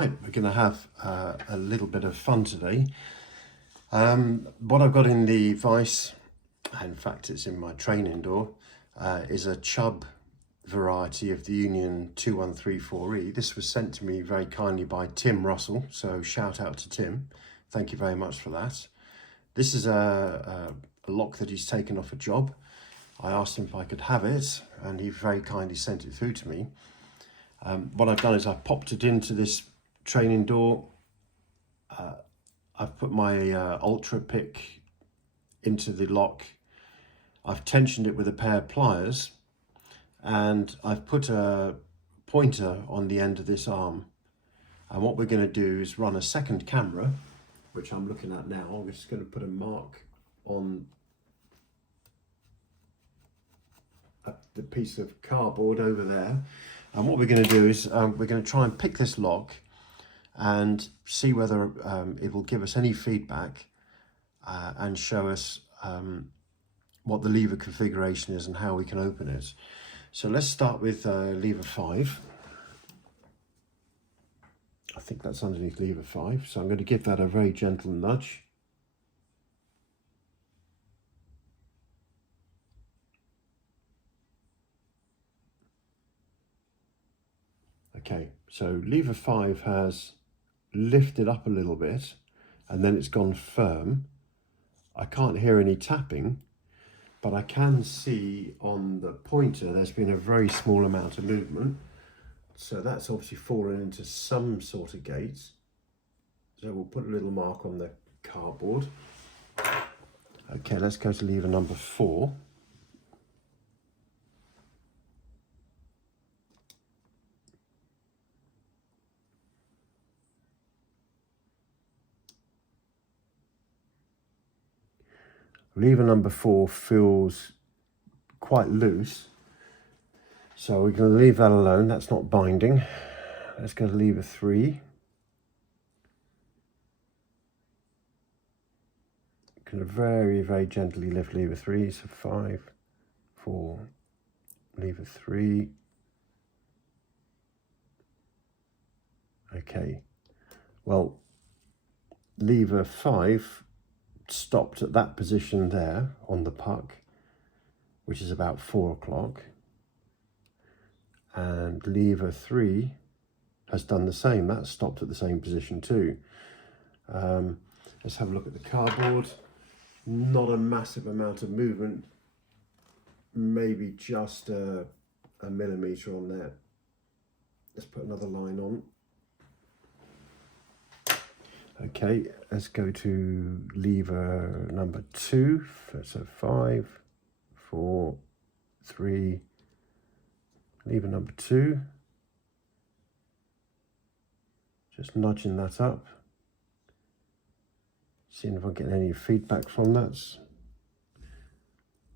Right, we're going to have a little bit of fun today. What I've got in the vise, in fact it's in my training door, is a Chubb variety of the Union 2134E. This was sent to me very kindly by Tim Russell, so shout out to Tim. Thank you very much for that. This is a lock that he's taken off a job. I asked him if I could have it, and he very kindly sent it through to me. What I've done is I've popped it into this training door. I've put my ultra pick into the lock. I've tensioned it with a pair of pliers, and I've put a pointer on the end of this arm. And what we're going to do is run a second camera, which I'm looking at now. I'm just going to put a mark on the piece of cardboard over there. And what we're going to do is we're going to try and pick this lock and see whether it will give us any feedback and show us what the lever configuration is and how we can open it. So let's start with lever 5. I think that's underneath lever 5. So I'm going to give that a very gentle nudge. Okay, so lever 5 has lifted up a little bit and then it's gone firm. I can't hear any tapping, but I can see on the pointer there's been a very small amount of movement. So that's obviously fallen into some sort of gate. So we'll put a little mark on the cardboard. Okay, let's go to lever number 4. Lever number 4 feels quite loose, so we're going to leave that alone. That's not binding. Let's go to lever 3. Going to very, very gently lift lever 3. So 5, 4, lever 3. Okay, well, lever 5 stopped at that position there on the puck, which is about 4 o'clock, and lever 3 has done the same. That stopped at the same position too. Let's have a look at the cardboard. Not a massive amount of movement, maybe just a millimetre on there. Let's put another line on. Okay, let's go to lever number 2. So 5, 4, 3, lever number 2. Just nudging that up. Seeing if I get any feedback from that.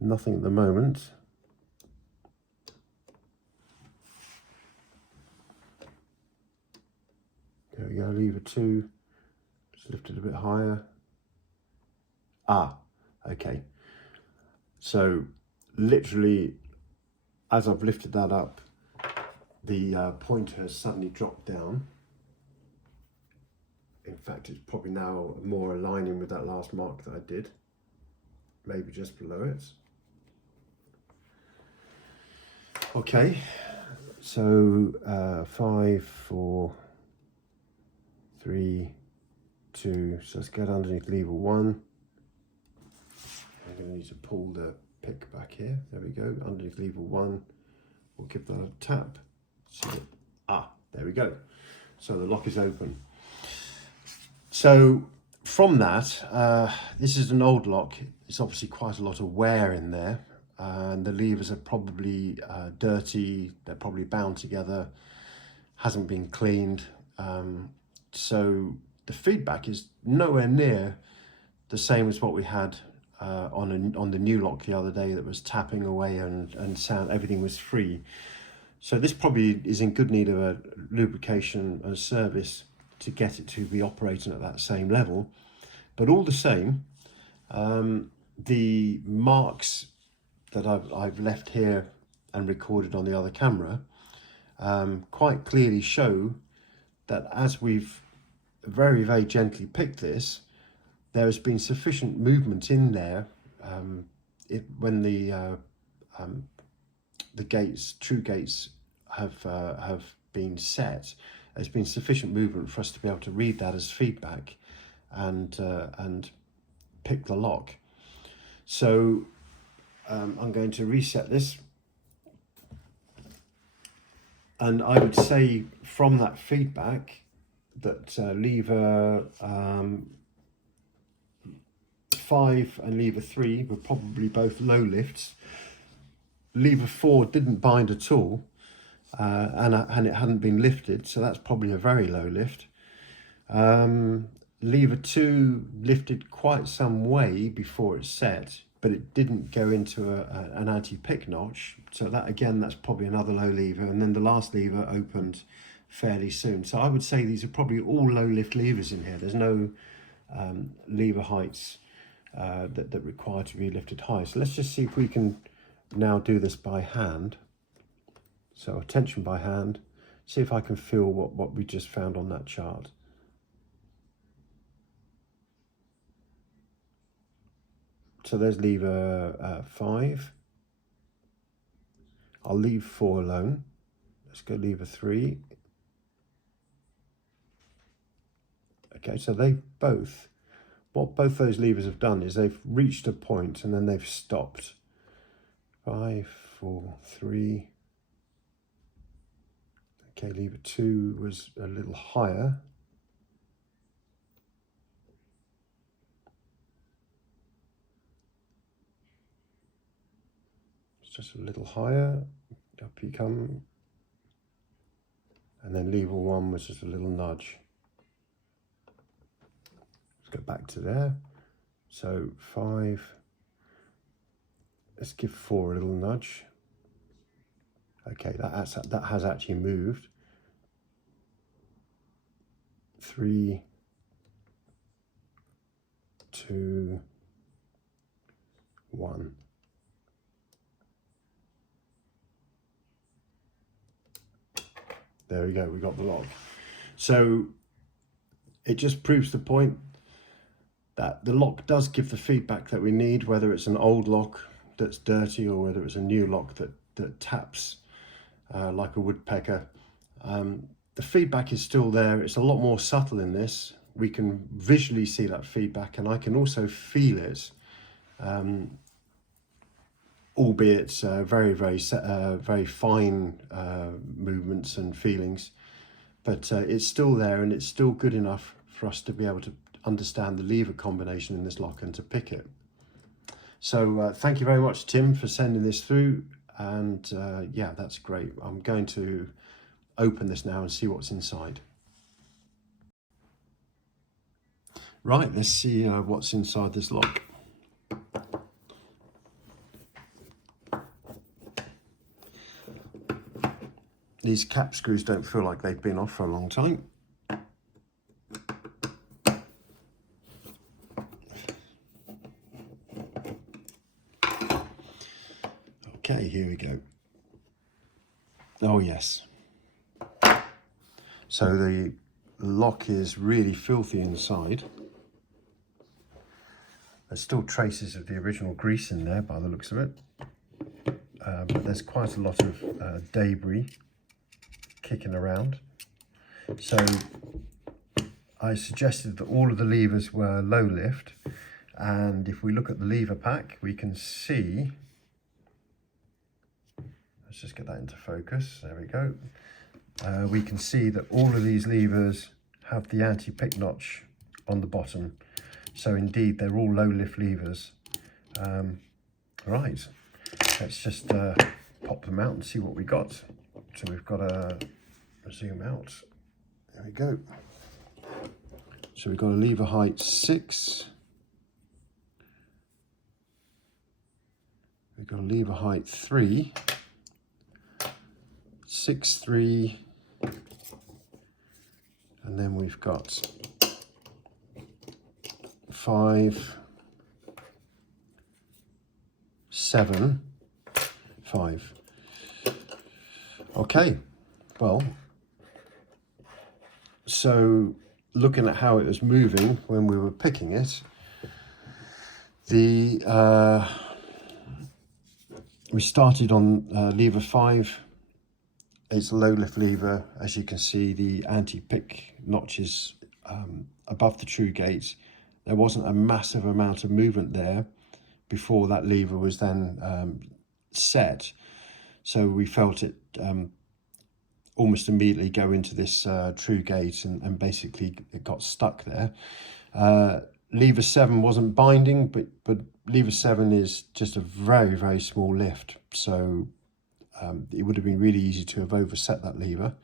Nothing at the moment. There we go, lever 2. Lift it a bit higher. Okay. So literally, as I've lifted that up, the pointer has suddenly dropped down. In fact, it's probably now more aligning with that last mark that I did. Maybe just below it. Okay. So 5, 4, 3, 2, so let's get underneath lever 1. I'm going to need to pull the pick back here. There we go, underneath lever 1. We'll give that a tap. So, there we go. So the lock is open. So from that, this is an old lock. It's obviously quite a lot of wear in there, and the levers are probably dirty. They're probably bound together. Hasn't been cleaned. So the feedback is nowhere near the same as what we had on the new lock the other day that was tapping away and sound, everything was free. So this probably is in good need of a lubrication and service to get it to be operating at that same level. But all the same, the marks that I've left here and recorded on the other camera quite clearly show that as we've very, very gently picked this, there has been sufficient movement in there. When the gates, true gates, have been set, there's been sufficient movement for us to be able to read that as feedback and pick the lock. So I'm going to reset this, and I would say from that feedback that lever 5 and lever 3 were probably both low lifts. Lever 4 didn't bind at all, and it hadn't been lifted, so that's probably a very low lift. Lever 2 lifted quite some way before it set, but it didn't go into an anti-pick notch, so that again, that's probably another low lever. And then the last lever opened fairly soon, so I would say these are probably all low lift levers in here. There's no lever heights that require to be lifted high. So let's just see if we can now do this by hand. So tension by hand, see if I can feel what we just found on that chart. So there's lever 5. I'll leave 4 alone. Let's go lever 3. Okay, so they've both, what both those levers have done is they've reached a point and then they've stopped. 5, 4, 3. Okay, lever 2 was a little higher. It's just a little higher. Up you come. And then lever 1 was just a little nudge. Let's go back to there. So 5. Let's give 4 a little nudge. Okay, that has actually moved. 3, 2, 1. There we go, we got the lock. So it just proves the point that the lock does give the feedback that we need, whether it's an old lock that's dirty or whether it's a new lock that taps like a woodpecker. The feedback is still there. It's a lot more subtle in this. We can visually see that feedback, and I can also feel it, albeit very, very fine movements and feelings. But it's still there, and it's still good enough for us to be able to understand the lever combination in this lock and to pick it. So thank you very much, Tim, for sending this through. And yeah, that's great. I'm going to open this now and see what's inside. Right, let's see what's inside this lock. These cap screws don't feel like they've been off for a long time. Okay, here we go. Oh yes. So the lock is really filthy inside. There's still traces of the original grease in there by the looks of it. But there's quite a lot of debris kicking around. So I suggested that all of the levers were low lift, and if we look at the lever pack, we can see, let's just get that into focus, there we go. We can see that all of these levers have the anti-pick notch on the bottom, so indeed they're all low lift levers. Right, let's just pop them out and see what we got. So we've got a zoom out, there we go. So we've got a lever height 6, we've got a lever height 3, 6, 3, and then we've got 5, 7, 5. Okay, well, So looking at how it was moving when we were picking it, we started on lever 5. It's a low lift lever. As you can see, the anti-pick notches above the true gate. There wasn't a massive amount of movement there before that lever was then set. So we felt it almost immediately go into this true gate, and basically it got stuck there. Lever 7 wasn't binding, but lever 7 is just a very, very small lift. So it would have been really easy to have overset that lever.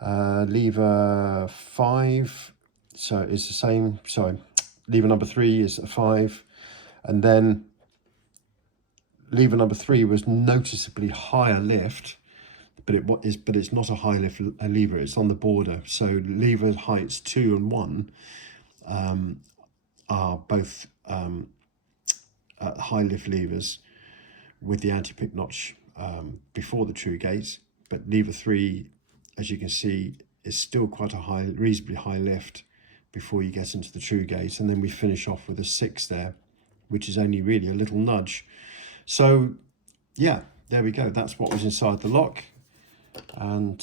Lever 5, so it's the same. Sorry, lever number 3 is a 5, and then lever number 3 was noticeably higher lift, but it's not a high lift lever. It's on the border. So lever heights 2 and 1 are both high lift levers with the anti-pick notch before the true gate, but lever 3, as you can see, is still quite a reasonably high lift before you get into the true gate. And then we finish off with a 6 there, which is only really a little nudge. So yeah, there we go. That's what was inside the lock, and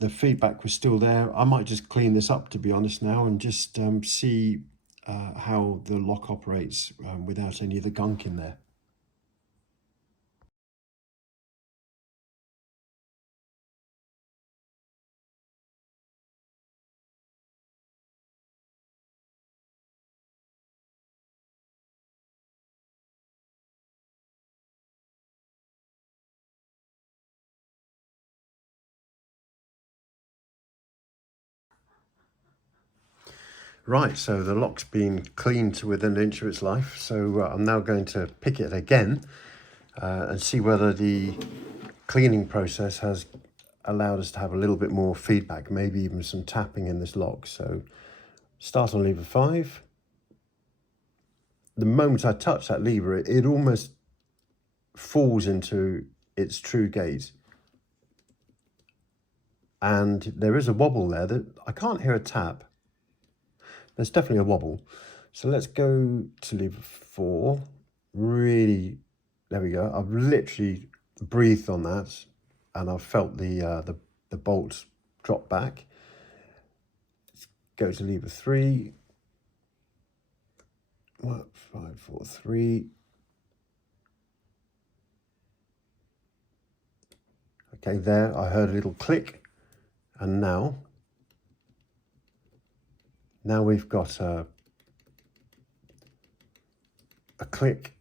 the feedback was still there. I might just clean this up, to be honest, now, and just see how the lock operates without any of the gunk in there. Right, so the lock's been cleaned to within an inch of its life. So I'm now going to pick it again and see whether the cleaning process has allowed us to have a little bit more feedback, maybe even some tapping in this lock. So start on lever 5. The moment I touch that lever, it almost falls into its true gate. And there is a wobble there that I can't hear a tap. There's definitely a wobble. So let's go to lever 4. Really, there we go. I've literally breathed on that, and I've felt the bolt drop back. Let's go to lever 3. 1, 5, 4, 3. Okay, there I heard a little click, and now we've got a click,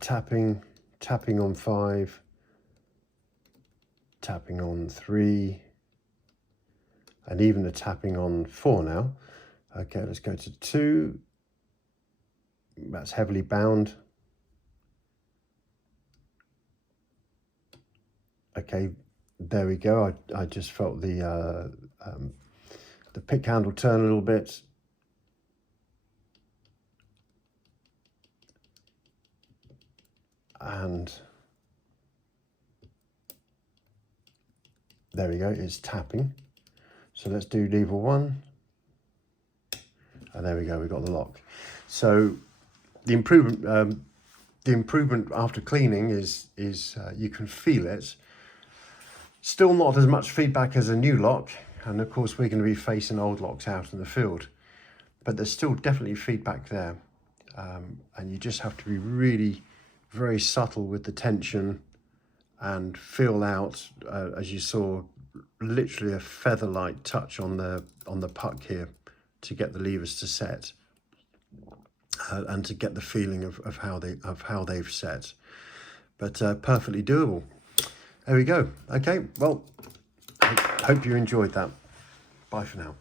tapping on 5, tapping on 3, and even a tapping on 4 now. Okay, let's go to 2. That's heavily bound. Okay, there we go. I just felt the pick handle turn a little bit. And there we go, it's tapping. So let's do lever 1. And there we go, we got the lock. So the improvement after cleaning is you can feel it. Still not as much feedback as a new lock, and of course we're going to be facing old locks out in the field, but there's still definitely feedback there, and you just have to be really very subtle with the tension and feel out, as you saw, literally a feather-light touch on the puck here to get the levers to set, and to get the feeling of how they've set. But perfectly doable. There we go. Okay, well, hope you enjoyed that. Bye for now.